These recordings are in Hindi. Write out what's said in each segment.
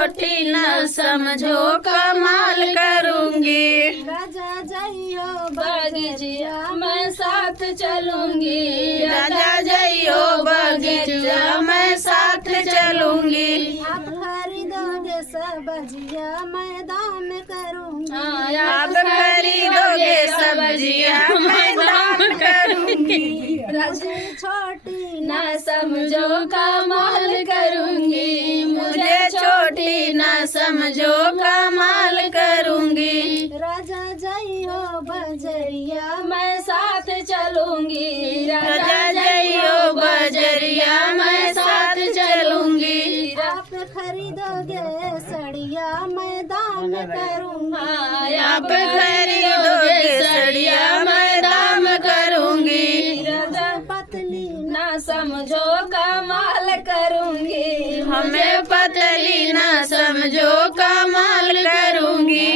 छोटी न समझो कमाल करूंगी। राजा जइयो बगजिया मैं साथ चलूंगी। राजा जइयो बगजिया मैं साथ चलूंगी। आप खरीदोगे सब्जियां मैं दाम करूंगी। आप खरीदोगे सब्जियां मैं दाम करूंगी। राजा छोटी ना समझो कमाल करूंगी। मुझे छोटी न समझो कमाल करूंगी। राजा जइयो बजरिया मैं साथ चलूंगी। राजा जइयो बजरिया मैं साथ चलूंगी। आप खरीदोगे सड़िया मैं दाम करूंगी। आप खरीदोगे सड़िया मैं दाम करूंगी। राजा पतली ना समझो कमाल करूंगी। हमें पतली न समझो कमाल करूंगी।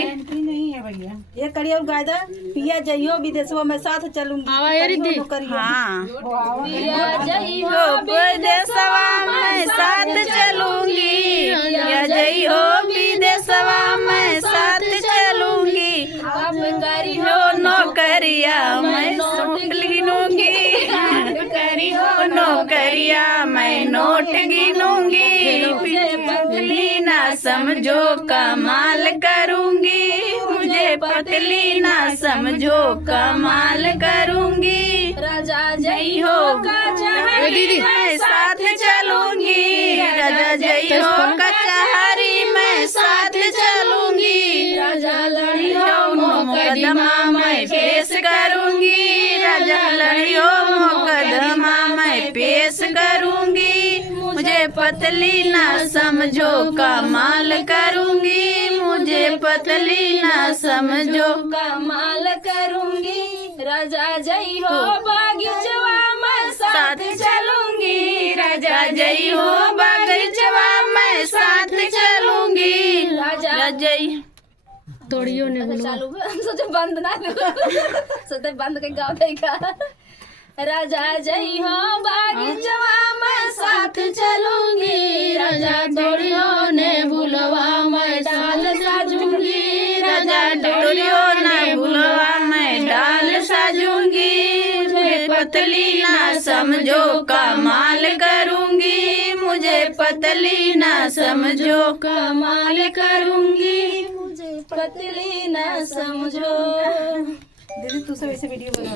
ये करियो गायदा पिया जइयो विदेशवा में साथ चलूंगी। हाँ पिया जइयो विदेशवा में साथ चलूंगी। पिया जइयो विदेशवा में साथ चलूंगी। आप करियो हो नौकरिया मैं नोट गिनूंगी। करियो नौकरिया मैं नोट गिनूंगी। पतली ना समझो कमाल करूंगी। मुझे पतली ना समझो कमाल करूंगी। राजा जइयो कचहरी मैं साथ चलूंगी। राजा जइयो कचहरी मैं साथ चलूंगी। राजा लड़ियो मुकदमा मैं पेश करूंगी। राजा लड़ियो मुकदमा मैं पेश करूंगी। मुझे पतली ना समझो कमाल करूंगी। मुझे पतली ना समझो कमाल करूंगी। राजा जइयो बगीचवा मैं साथ चलूंगी। राजा जइयो बगीचवा मैं साथ चलूंगी। राजा जय तोड़ियो ने चालू सोचे बंद ना सोचे बंद के गाँव देगा। राजा जइयो बगीचवा मैं साथ चलूंगी। राजा तोड़ियो ने भूलवा मैं डाल साजूंगी। राजा डोरियो न भूलवा मैं डाल साजूंगी। मुझे पतली ना समझो कमाल करूंगी। मुझे पतली ना समझो कमाल करूंगी। मुझे पतली ना समझो। दीदी तू सब ऐसे वीडियो बना।